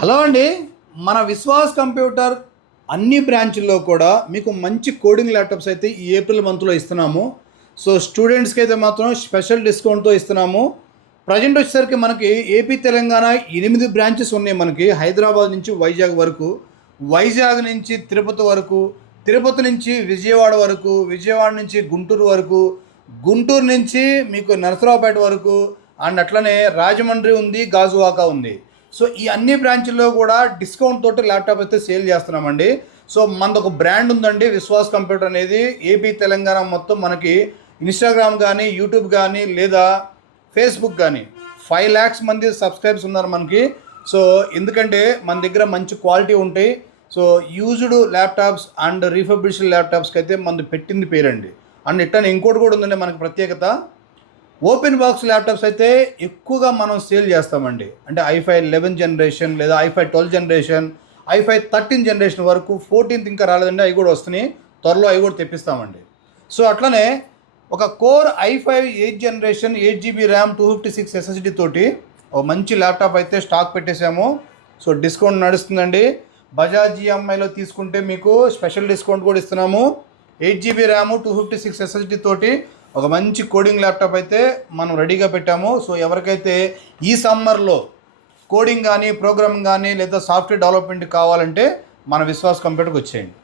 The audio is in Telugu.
హలో అండి. మన విశ్వాస్ కంప్యూటర్ అన్ని బ్రాంచ్ల్లో కూడా మీకు మంచి కోడింగ్ ల్యాప్టాప్స్ అయితే ఈ ఏప్రిల్ మంత్లో ఇస్తున్నాము. సో స్టూడెంట్స్కి అయితే మాత్రం స్పెషల్ డిస్కౌంట్తో ఇస్తున్నాము. ప్రజెంట్ వచ్చేసరికి మనకి ఏపీ తెలంగాణ 8 బ్రాంచెస్ ఉన్నాయి. మనకి హైదరాబాద్ నుంచి వైజాగ్ వరకు, వైజాగ్ నుంచి తిరుపతి వరకు, తిరుపతి నుంచి విజయవాడ వరకు, విజయవాడ నుంచి గుంటూరు వరకు, గుంటూరు నుంచి మీకు నరసరావుపేట వరకు, అండ్ అట్లనే రాజమండ్రి ఉంది, గాజువాక ఉంది. సో ఈ అన్ని బ్రాంచ్ల్లో కూడా డిస్కౌంట్ తోటి ల్యాప్టాప్ అయితే సేల్ చేస్తున్నామండి. సో మనది ఒక బ్రాండ్ ఉందండి, విశ్వాస్ కంప్యూటర్ అనేది. ఏపీ తెలంగాణ మొత్తం మనకి ఇన్స్టాగ్రామ్ కానీ, యూట్యూబ్ కానీ, లేదా ఫేస్బుక్ కానీ 5 lakhs మంది సబ్స్క్రైబర్స్ ఉన్నారు మనకి. సో ఎందుకంటే మన దగ్గర మంచి క్వాలిటీ ఉంటాయి. So used laptops and refurbished ల్యాప్టాప్స్కి అయితే మనది పెట్టింది పేరండి. అండ్ ఇట్లా ఇంకోటి కూడా ఉందండి మనకి ప్రత్యేకత. ఓపెన్ బాక్స్ ల్యాప్టాప్స్ అయితే ఎక్కువగా మనం సేల్ చేస్తామండి. అంటే i5 11 జనరేషన్, లేదా i5 12 జనరేషన్, i5 13 జనరేషన్ వరకు. 14th ఇంకా రాలేదండి, అవి కూడా వస్తున్నాయి. త్వరలో అవి కూడా తెప్పిస్తామండి. సో అట్లనే ఒక core i5 8th generation 8GB RAM 256 SSD తోటి ఒక మంచి ల్యాప్టాప్ అయితే స్టాక్ పెట్టేశాము. సో డిస్కౌంట్ నడుస్తుందండి. బజాజ్ ఈఎంఐలో తీసుకుంటే మీకు స్పెషల్ డిస్కౌంట్ కూడా ఇస్తున్నాము. 8GB ర్యామ్ 256 SSD తోటి ఒక మంచి కోడింగ్ ల్యాప్టాప్ అయితే మనం రెడీగా పెట్టాము. సో ఎవరికైతే ఈ సమ్మర్లో కోడింగ్ కానీ, ప్రోగ్రామింగ్ కానీ, లేదా సాఫ్ట్వేర్ డెవలప్మెంట్ కావాలంటే మన విశ్వాస్ కంప్యూటర్కి వచ్చేయండి.